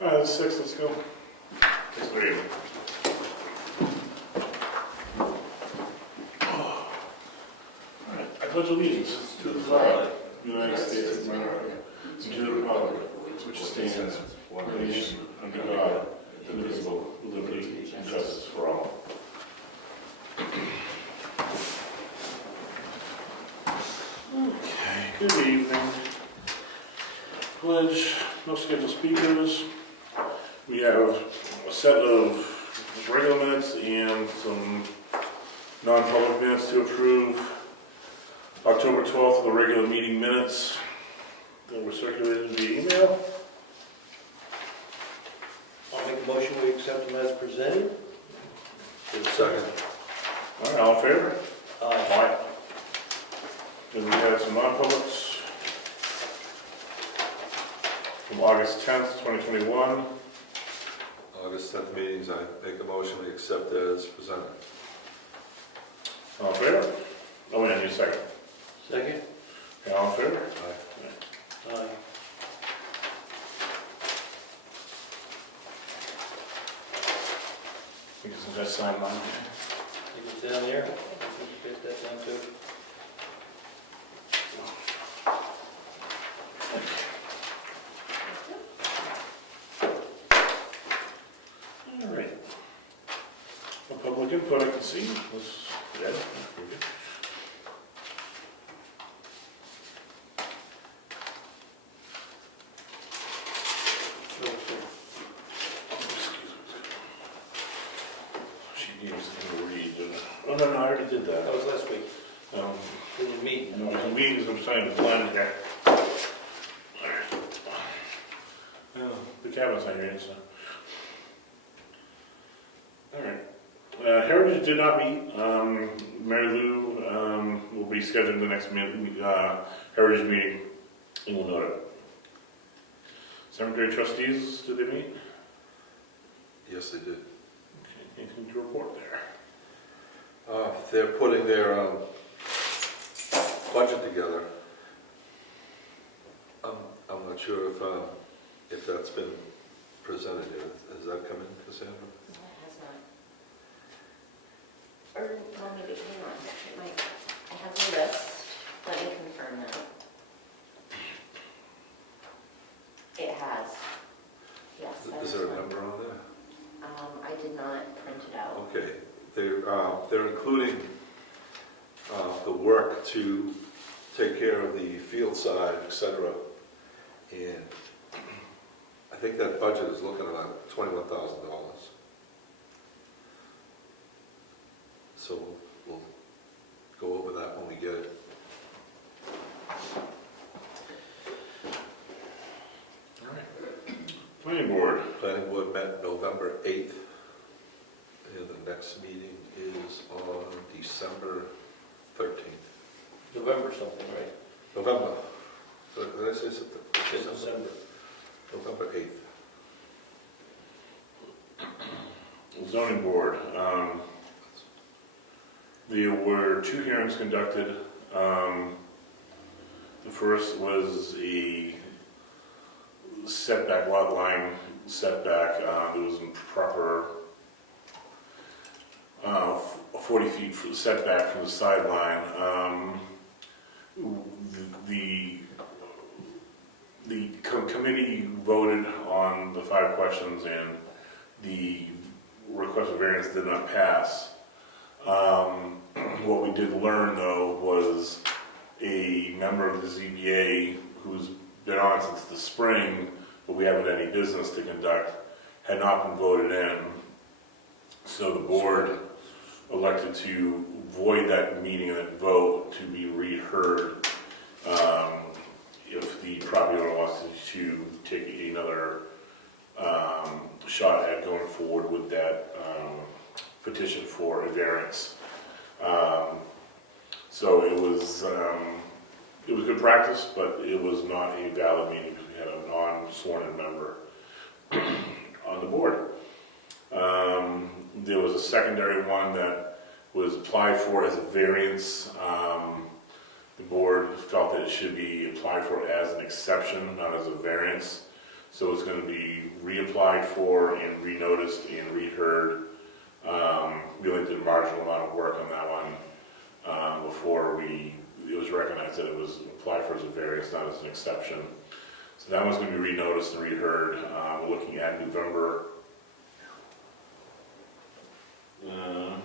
Alright, that's 6, let's go. 6:30. Alright, I pledge allegiance to the flag of the United States of America, and to the republic which stands one nation under God, indivisible, with liberty and justice for all. Okay, good evening. Pledge, no scheduled speakers. We have a set of regular minutes and some non-public minutes to approve. October 12th, the regular meeting minutes that were circulated via email. I'll make a motion, we accept them as presented. Second. All right, all in favor? Aye. Aye. Then we have some non-publics from August 10th, 2021. August 10th meetings, I make a motion we accept as presented. All in favor? Oh, wait, I need a second. Second? Okay, all in favor? Aye. Aye. You can just sign mine. Think it's down there? I think you get that down too. All right. The public input I can see was dead. We're good. She gave us something to read. Oh, no, I already did that. That was last week. In the meeting. No, the meetings, I'm trying to blend here. The cabinet's not here, so. All right. Heritage did not meet. Mary Lou will be scheduling the next Heritage meeting, and we'll note it. Cemetery trustees, did they meet? Yes, they did. Okay, anything to report there? They're putting their budget together. I'm not sure if that's been presented yet. Has that come in, Cassandra? No, it has not. Or, well, maybe, hang on, it might, I have the list, let me confirm that. It has, yes. that Is there a one. number on there? I did not print it out. Okay. They're including the work to take care of the field side, etc. And I think that budget is looking at about $21,000. So we'll go over that when we get it. All right. Planning board. Planning board met November 8th, and the next meeting is on December 13th. November something, right? November. So did I say something? It's December. November 8th. Zoning board. There were 2 hearings conducted. The first was a setback, lot line setback. There was improper 40 feet setback from the sideline. The committee voted on the 5 questions, and the request for variance did not pass. What we did learn, though, was a member of the ZBA who's been on since the spring, but we haven't had any business to conduct, had not been voted in. So the board elected to void that meeting and that vote to be reheard if the property owner wants to take another shot at going forward with that petition for a variance. So it was good practice, but it was not a valid meeting because we had a non-sworn member on the board. There was a secondary one that was applied for as a variance. The board felt that it should be applied for as an exception, not as a variance. So it's going to be reapplied for and re-noticed and reheard. We only did a marginal amount of work on that one before it was recognized that it was applied for as a variance, not as an exception. So that one's going to be re-noticed and reheard. We're looking at November. I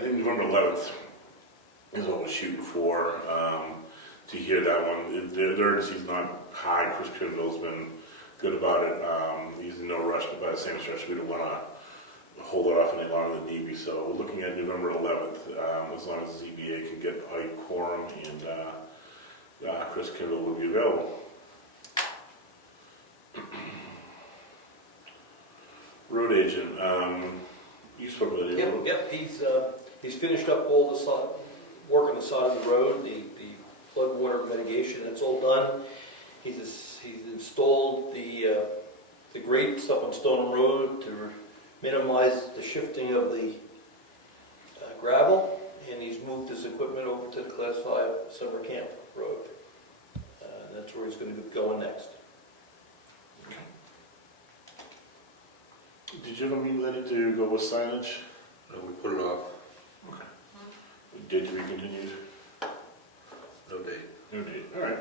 think November 11th is what we're shooting for to hear that one. The urgency is not high. Chris Kindle's been good about it. He's in no rush, but by the same stretch, we don't want to hold it off any longer than need be. So we're looking at November 11th, as long as the ZBA can get a quorum and Chris Kindle will be available. Road agent, you spoke about it. Yep, he's finished up all the work on the side of the road, the floodwater mitigation, that's all done. He's installed the grate stuff on Stoneham Road to minimize the shifting of the gravel, and he's moved his equipment over to the Class 5 Summer Camp Road. That's where he's going to be going next. Did you have a meeting ready to go with signage? No, we put it off. Okay. Date to be continued? No date. No date, all right.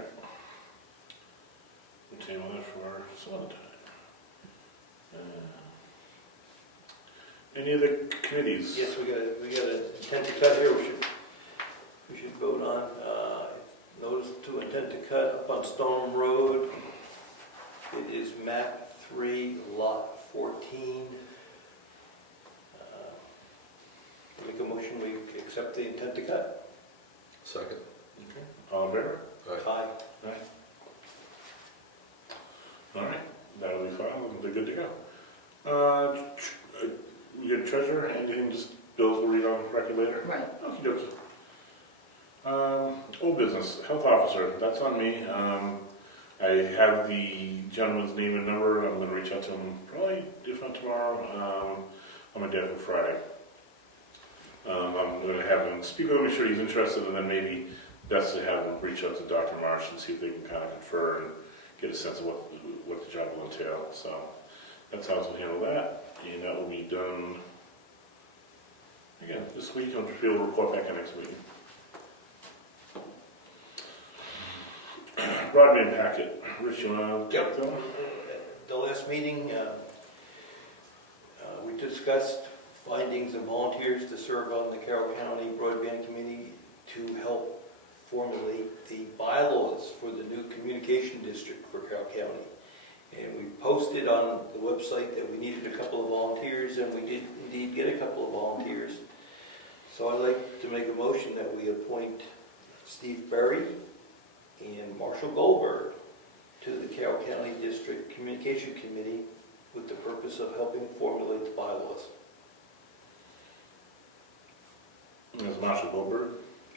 We'll table that for some other time. Any other committees? Yes, we got an intent to cut here. We should vote on. Notice to intent to cut up on Stoneham Road. It is map 3, lot 14. Make a motion, we accept the intent to cut. Second. Okay. All in favor? Aye. Aye. All right, that'll be filed, and they're good to go. You get treasurer, anything, just bills we'll read on record later? Right. Okey dokey. Old business, health officer, that's on me. I have the gentleman's name and number. I'm gonna reach out to him probably, if not tomorrow, on my day for Friday. I'm gonna have him speak with him, make sure he's interested, and then maybe best to have him reach out to Dr. Marsh and see if they can kind of confer and get a sense of what the job will entail. So that's how we'll handle that, and that will be done again this week. I'll report back in next week. Broadband packet. Rich, you want to get them? The last meeting, we discussed findings of volunteers to serve on the Carroll County Broadband Committee to help formulate the bylaws for the new communication district for Carroll County. And we posted on the website that we needed a couple of volunteers, and we did indeed get a couple of volunteers. So I'd like to make a motion that we appoint Steve Berry and Marshall Goldberg to the Carroll County District Communication Committee with the purpose of helping formulate the bylaws. There's Marshall Goldberg.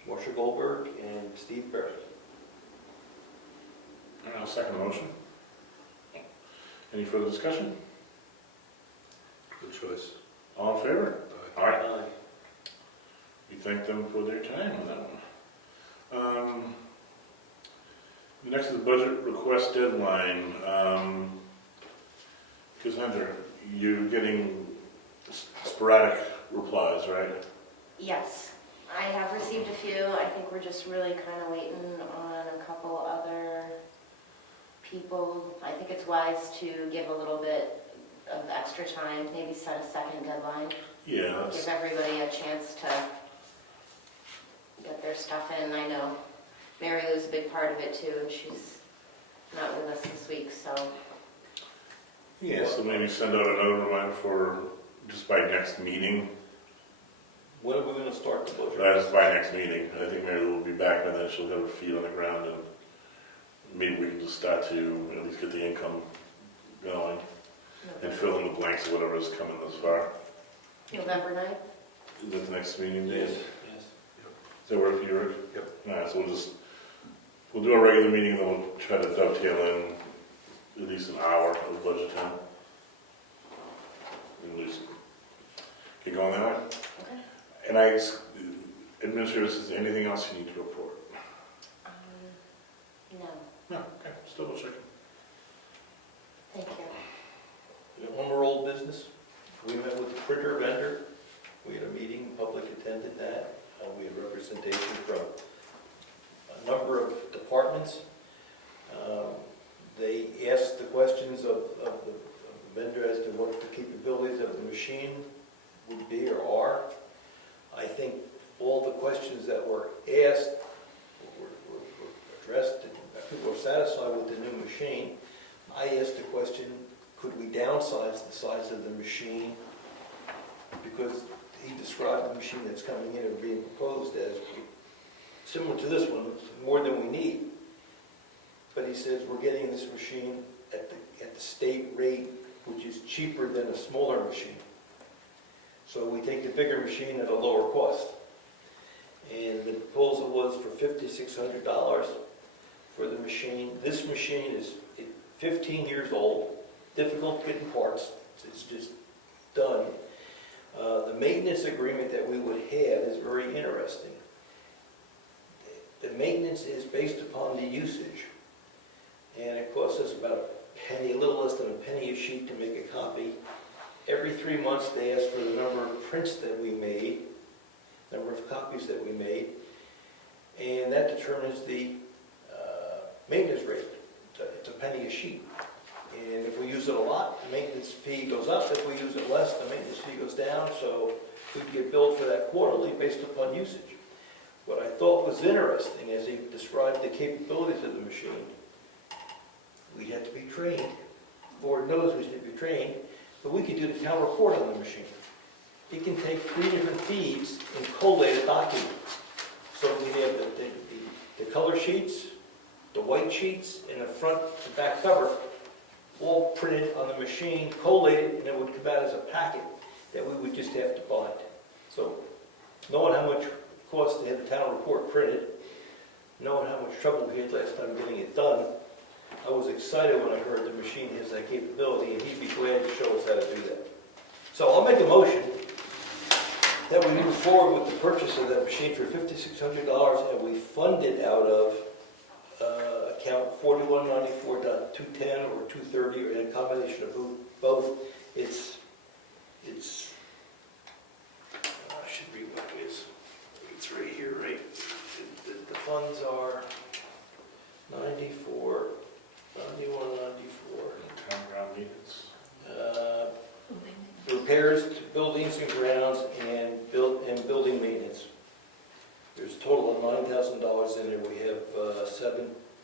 Marshall Goldberg and Steve Berry. And I'll second the motion. Any further discussion? Good choice. All in favor? Aye. Aye. We thank them for their time on that one. Next is the budget request deadline. Cassandra, you're getting sporadic replies, right? Yes, I have received a few. I think we're just really kind of waiting on a couple other people. I think it's wise to give a little bit of extra time, maybe set a second deadline. Yeah, Give everybody a chance to get their stuff in. I know Mary Lou's a big part of it too, and she's not with us this week, so. yeah. So maybe send out another reminder for just by next meeting. When are we going to start the budget? That's by next meeting. I think Mary Lou will be back, and then she'll have her feet on the ground, and maybe we can just start to at least get the income going and fill in the blanks of whatever is coming thus far. November 9th? Is that the next meeting day? Yes. Does that work for you, Rick? Yep. All right, so we'll do a regular meeting, then we'll try to dovetail in at least an hour of budget time. At least get going that way. Okay. And Administrator, is there anything else you need to report? No, No, okay, just double checking. thank you. printer vendor. We had a meeting, public attended that. We had representation from a number of departments. They asked the questions of the vendor as to what the capabilities of the machine would be or are. I think all the questions that were asked were addressed, and people were satisfied with the new machine. I asked the question, could we downsize the size of the machine? Because he described the machine that's coming in or being proposed as similar to this one, more than we need. But he says we're getting this machine at the state rate, which is cheaper than a smaller machine. So we take the bigger machine at a lower cost. And the proposal was for $5,600 for the machine. This machine is 15 years old, difficult getting parts. It's just done. The maintenance agreement that we would have is very interesting. The maintenance is based upon the usage. And it costs us about a penny, a little less than a penny a sheet to make a copy. Every 3 months they ask for the number of prints that we made, number of copies that we made, and that determines the maintenance rate. It's a penny a sheet. And if we use it a lot, the maintenance fee goes up. If we use it less, the maintenance fee goes down. So we get billed for that quarterly based upon usage. What I thought was interesting as he described the capabilities of the machine, we had to be trained. Lord knows we should be trained, but we could do the town report on the machine. It can take 3 different feeds and collate a document. So we have the color sheets, the white sheets, and the front and back cover, all printed on the machine, collated, and it would come out as a packet that we would just have to bind. So knowing how much it cost to have the town report printed, knowing how much trouble we had last time getting it done, I was excited when I heard the machine has that capability, and he'd be glad to show us how to do that. So I'll make a motion that we move forward with the purchase of that machine for $5,600, and we fund it out of account 4194.210 or 230, or in a combination of both. It's I should read what it is. It's right here, right? The funds are 9194. Town ground maintenance. Repairs to buildings and grounds and building maintenance. There's a total of $9,000 in there. We have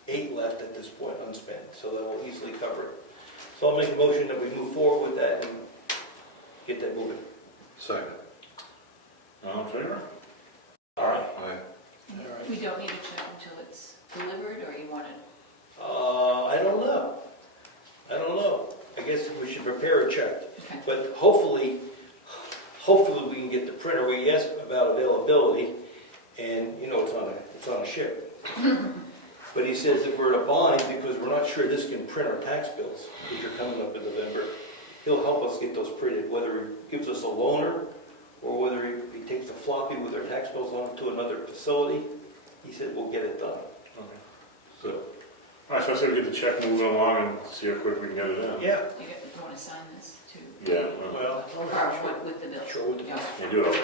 8 left at this point unspent, so that will easily cover it. So I'll make a motion that we move forward with that and get that moving. Second. All in favor? All right. Aye. We don't need to check until it's delivered, or you want it? I don't know. I guess we should prepare a check. Okay. But hopefully we can get the printer. We asked about availability, and you know it's on a ship. But he says if we're in a bind because we're not sure this can print our tax bills, which are coming up in November, he'll help us get those printed, whether he gives us a loaner or whether he takes a floppy with our tax bills on to another facility. He said we'll get it done. Okay. So, all right, so I said we get the check moving along and see how quick we can get it in. Yeah. You want to sign this too? Yeah. Well, Or with the bill? Sure, with the bill. Yeah. You do it all.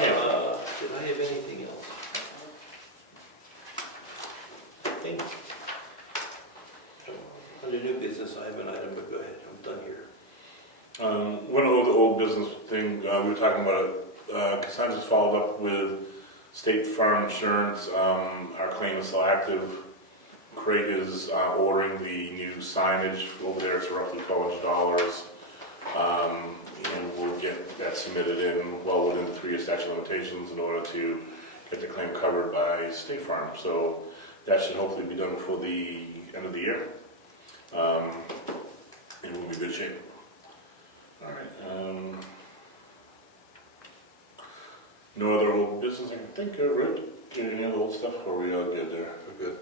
Yeah. Did I have anything else? I think under new business I have an item, but go ahead. I'm done here. One of the old business thing, we were talking about, Cassandra's followed up with State Farm Insurance. Our claim is still active. Craig is ordering the new signage over there. It's roughly $1,200. And we'll get that submitted in well within the 3-year statute of limitations in order to get the claim covered by State Farm. So that should hopefully be done before the end of the year. And we'll be in good shape. All right. No other old business I can think of, right? Any other old stuff, or are we all good there? We're good.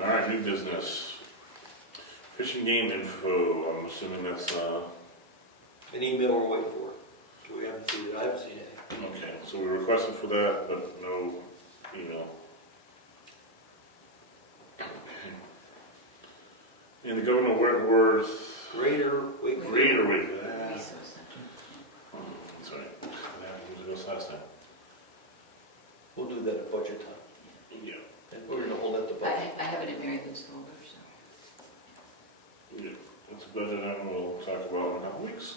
All right, new business. Fishing game info, I'm assuming that's, An email we're waiting for. We haven't seen it. I haven't seen it. okay, so we requested for that, but no email. Okay. And the Government Wentworth Raider, Reader Week. Resource center. That's a budget item we'll talk about in a couple weeks.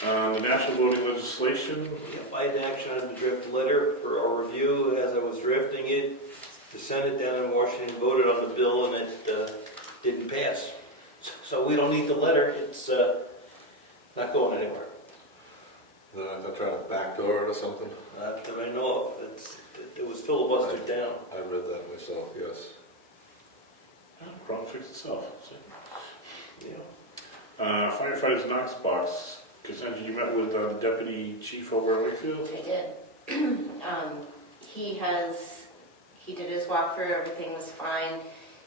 The national voting legislation, Yep, I had action on the draft letter for our review. As I was drafting it, the Senate down in Washington voted on the bill and it didn't pass. So we don't need the letter, it's not going anywhere. They're not gonna try to backdoor it or something? Not that I know of. It was filibustered down. I read that myself, yes. problem fixed itself. See? Yeah. Firefighters Knox box. Cassandra, you met with the deputy chief over at Wakefield? I did. He did his walkthrough, everything was fine.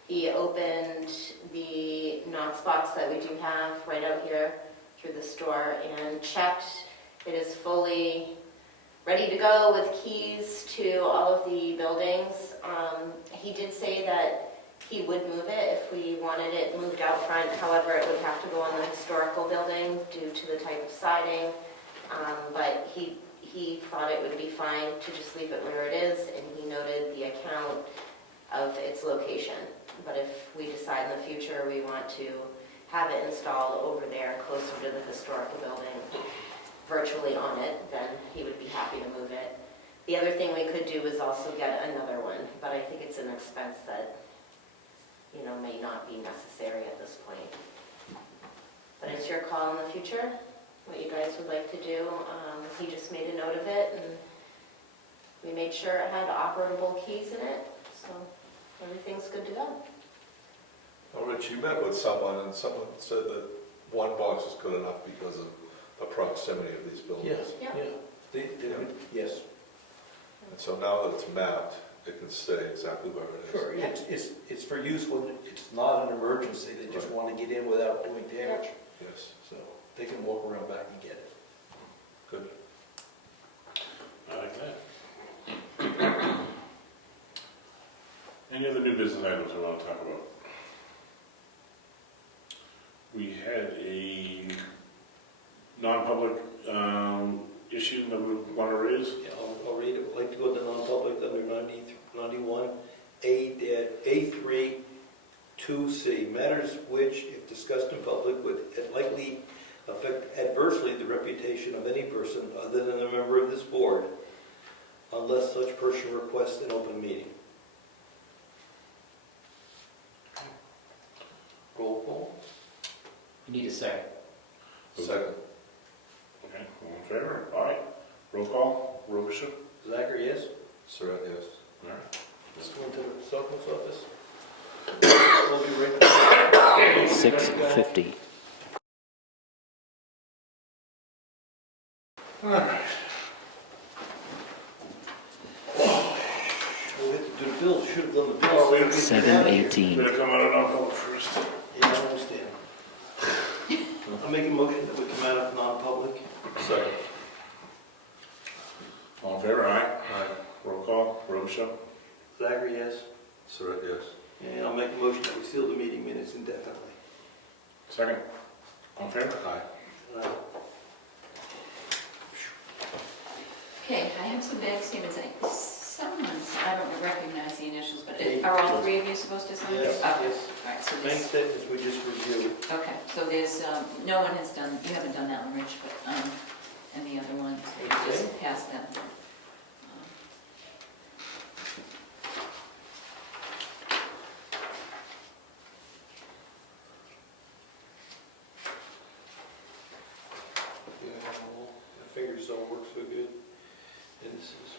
He opened the Knox box that we do have right out here through the store and checked. It is fully ready to go with keys to all of the buildings. He did say that he would move it if we wanted it moved out front. However, it would have to go on the historical building due to the type of siding. But he thought it would be fine to just leave it where it is, and he noted the account of its location. But if we decide in the future we want to have it installed over there closer to the historical building, virtually on it, then he would be happy to move it. The other thing we could do is also get another one, but I think it's an expense that, may not be necessary at this point. But it's your call in the future, what you guys would like to do. He just made a note of it, and we made sure it had operable keys in it, so everything's good to go. Oh, Rich, you met with someone and someone said that one box is good enough because of the proximity of these buildings. Yeah, Yeah. yeah. Yes. And so now that it's mapped, it can stay exactly where it is. Sure, it's for use when it's not an emergency. They just want to get in without doing damage. Yes, So they can walk around back and get it. good. I like that. Any other new business items we want to talk about? We had a non-public issue that we want to raise. Yeah, I'll read it. I'd like to go to non-public under 91, A3, 2C. Matters which, if discussed in public, would likely affect adversely the reputation of any person other than a member of this board, unless such person requests an open meeting. Roll call. You need a second. Second. Okay, all in favor? Aye. Roll call. Robichaud? Zachary, yes? Surratt, yes. All right. Let's go into the selectman's office. We'll be right back. 6:50. All right. We'll hit to do the bills. Should have done the bills. Oh, we have so we can get out of here. 7:18. Better come out of non-public first. Yeah, I understand. I'll make a motion that we come out of non-public. Second. All in favor? Aye. Aye. Roll call. Robichaud? Zachary, yes? Surratt, yes. And I'll make a motion that we seal the meeting minutes indefinitely. Second. All in favor? Aye. Okay, I have some bank statements. Someone's, I don't recognize the initials, but Okay. are all three of you supposed to sign? Yes, Okay. yes. All right, so Bank this, statements we just reviewed. okay, so there's, no one has done, you haven't done that one, Rich, but, and the other ones, you just passed them. Yeah, well, my fingers don't work so good. And this is...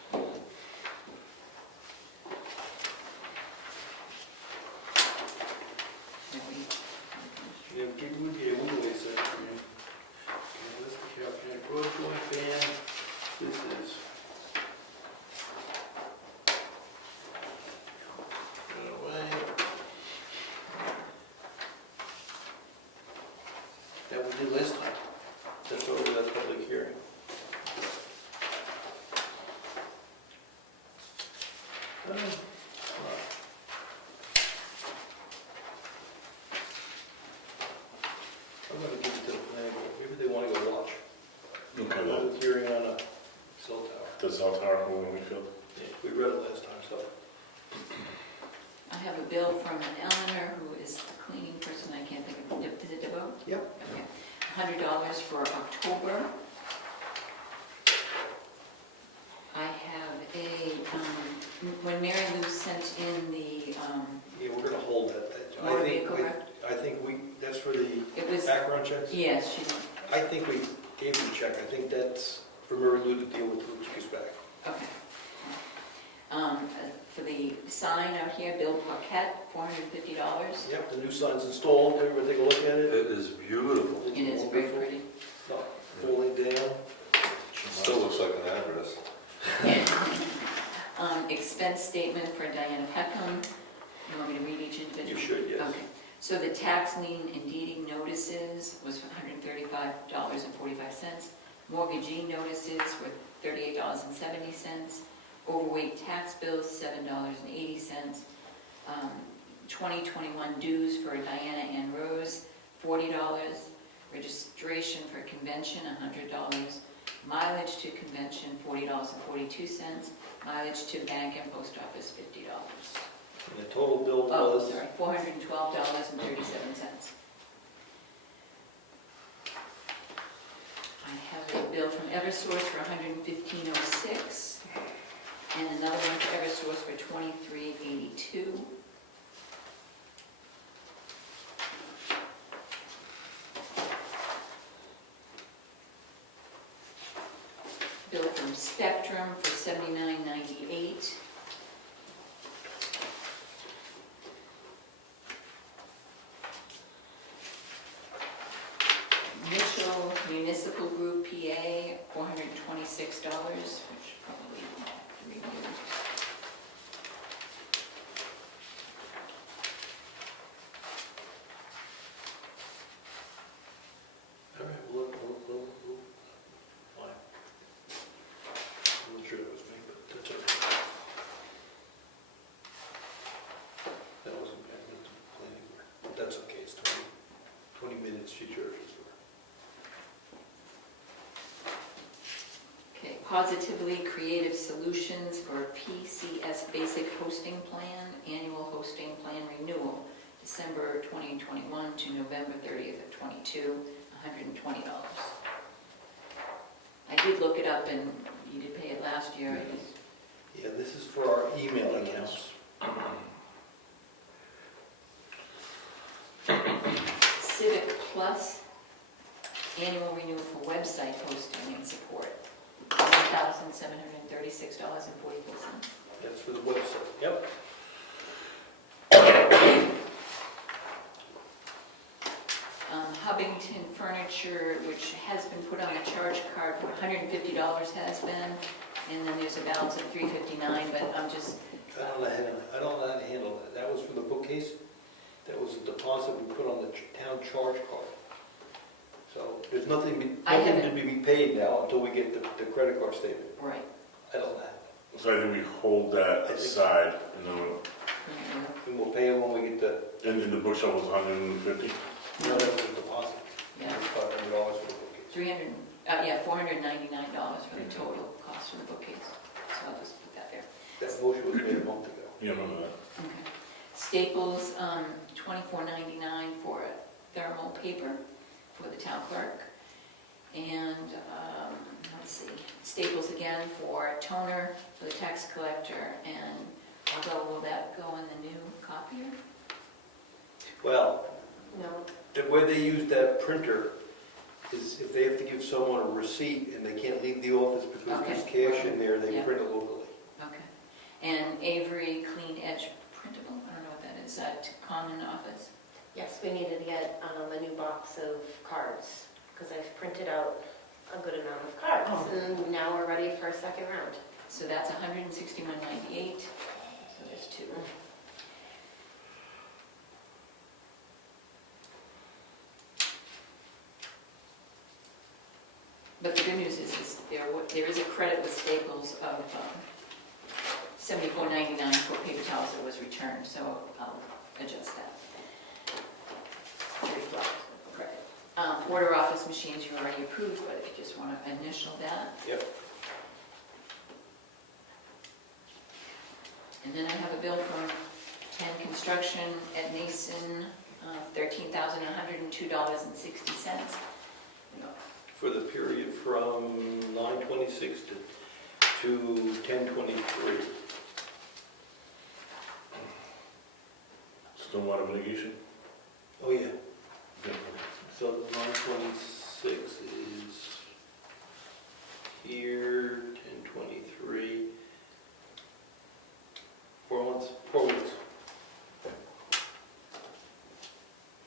That we- Yeah, we'll wait a second. Okay, let's look out here. Road joint ban. This is... Get away. That we did last time. That's over that public hearing. I'm gonna give it to the planning board. Maybe they want to go watch. Okay, Public hearing on a cell tower. the cell tower over in Wakefield. Yeah, we read it last time, so. I have a bill from Eleanor, who is a cleaning person, I can't think of, is it DeVoe? $100 for October. I have when Mary Lou sent in the, Yeah, we're gonna hold that. motor vehicle rec, I think that's for the it was, background checks? yes, she, I think we gave them a check. I think that's for Mary Lou to deal with when she gets back. okay. For the sign out here, Bill Paquette, $450. Yep, the new sign's installed. Everybody take a look at it. It is beautiful. It is very pretty. Not falling down. Still looks like an address. Expense statement for Diana Peckham. You want me to read each individual? You should, yes. Okay. So the tax lien and deeding notices was $135.45. Mortgagee notices were $38.70. Overweight tax bills, $7.80. 2021 dues for Diana and Rose, $40. Registration for convention, $100. Mileage to convention, $40.42. Mileage to bank and post office, $50. And the total bill Oh, was? sorry, $412.37. I have a bill from Eversource for $115.06, and another one for Eversource for $23.82. Bill from Spectrum for $79.98. Mitchell Municipal Group, PA, $426, which probably reviewed. All right, look. Fine. I'm not sure that was me, but that's okay. That wasn't bad, that's plenty more. That's okay, it's 20 minutes she charges for. Okay, Positively Creative Solutions for PCS Basic Hosting Plan, Annual Hosting Plan Renewal, December 2021 to November 30th of 22, $120. I did look it up, and you did pay it last year, I guess. Yeah, this is for our email accounts. Civic Plus, annual renewal for website hosting and support, $1,736.44. That's for the website. Yep. Hubbington Furniture, which has been put on a charge card for $150 has been, and then there's a balance of $359, but I'm just, I don't know how to handle that. That was for the bookcase. That was a deposit we put on the town charge card. So there's nothing to be paid now until we get the credit card statement. right. I don't know. So I think we hold that aside, and then, And we'll pay it when we get the, and then the bookshelf was 150. no, that was a deposit. Yeah. It was $500 for the bookcase. $499 for the total cost for the bookcase, so I'll just put that there. That motion was made a month ago. Yeah, remember that. Okay. Staples, $24.99 for thermal paper for the town clerk. And, let's see, Staples again for toner for the tax collector. And although, will that go in the new copier? Well, No, the way they use that printer is if they have to give someone a receipt and they can't leave the office because there's cash in there, they Yeah. print it locally. Okay. And Avery Clean Edge Printable, I don't know what that is, at Common Office? yes, we needed to get a new box of cards, because I've printed out a good amount of cards, and now we're ready for a second round. So that's $161.98, so there's two. But the good news is there is a credit with Staples of $74.99 for paper towels that was returned, so I'll adjust that to reflect the credit. Order office machines you already approved, but if you just want to initial that. Yep. And then I have a bill from 10 Construction at Mason, $13,102.60. for the period from 9/26 to 10/23. Stormwater mitigation? Oh, yeah. Yeah. So 9/26 is here, 10/23. 4 months, 4 weeks.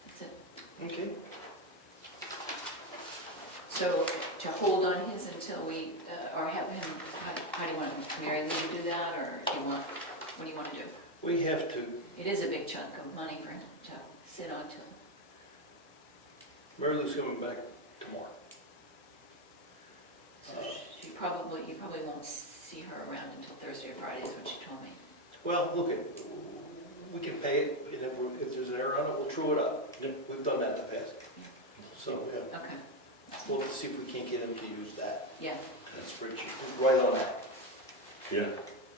That's it. Okay. So to hold on his until we, or have him, how do you want Mary Lee to do that, or do you want, what do you want to do? We have to, It is a big chunk of money for him to sit on till. Mary Lou's coming back tomorrow. So you probably won't see her around until Thursday or Friday, is what she told me. Well, look, we can pay it, and if there's an error on it, we'll true it up. We've done that in the past. So, yeah, Okay, we'll see if we can't get him to use that. yeah. That spreadsheet, right on that. Yeah.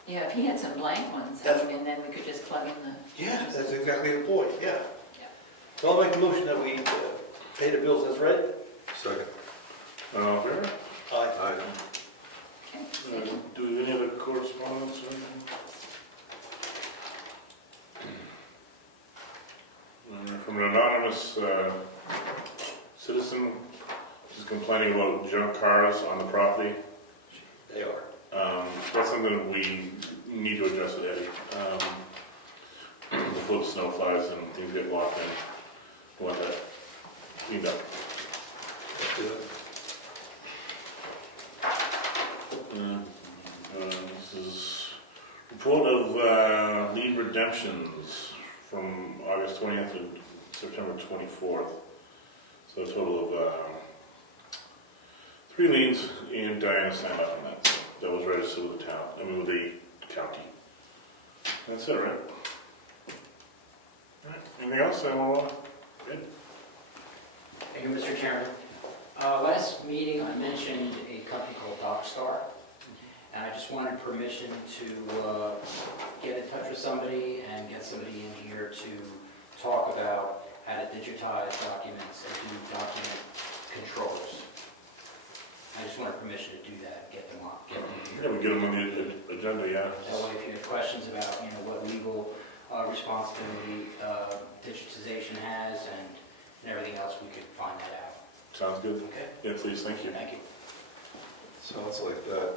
Yeah, if he had some blank ones, That's- and then we could just plug in the. Yeah, that's exactly the point, yeah. Yeah. So I'll make a motion that we pay the bills as read. Second. Fair? Aye. Aye. Okay, thank you. Do we have any other correspondence or anything? From an anonymous citizen, who's complaining about junk cars on the property. They are. That's something that we need to address with Eddie. Before the snow flies and things get locked in, we want that cleaned up. This is report of lead redemptions from August 20th to September 24th. So a total of 3 liens, and Diana signed off on that. So that was registered with the town, with the county. That's it, right? All right. Anything else? Good. Thank you, Mr. Chairman. Last meeting, I mentioned a company called DocStar, and I just wanted permission to get in touch with somebody and get somebody in here to talk about how to digitize documents and do document controls. I just wanted permission to do that, get them Yeah, here. we get them on the agenda, yeah. That way, if you have questions about, what legal responsibility digitization has and everything else, we could find that out. Sounds good. Okay? Yeah, please, thank you. Thank you. Sounds like that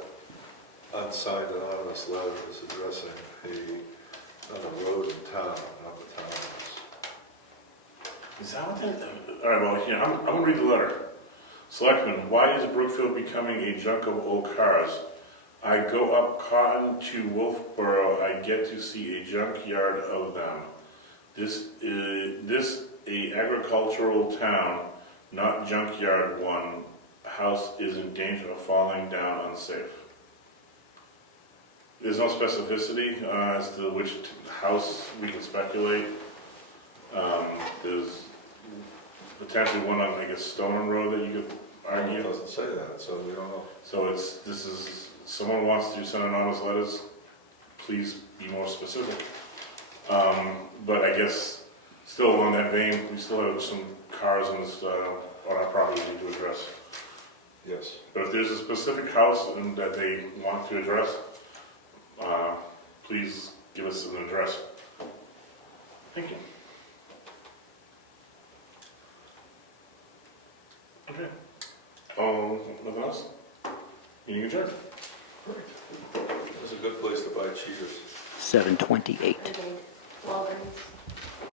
unsigned anonymous letter is addressing another road in town, not the town. Is that what that? All right, well, here, I'm gonna read the letter. Selectmen, why is Brookfield becoming a junk of old cars? I go up Cotton to Wolfboro, I get to see a junkyard of them. This a agricultural town, not junkyard one. House is in danger of falling down unsafe. There's no specificity as to which house we can speculate. There's potentially one on, I guess, Stone Road that you could It argue. doesn't say that, so we don't know. So someone wants to send anonymous letters, please be more specific. But I guess, still along that vein, we still have some cars on our property we need to address. Yes. But if there's a specific house that they want to address, please give us an address. Thank you. Okay. Nothing else? Meeting adjourned. It was a good place to buy cheaters. 7:28. Agreed. Walgreens.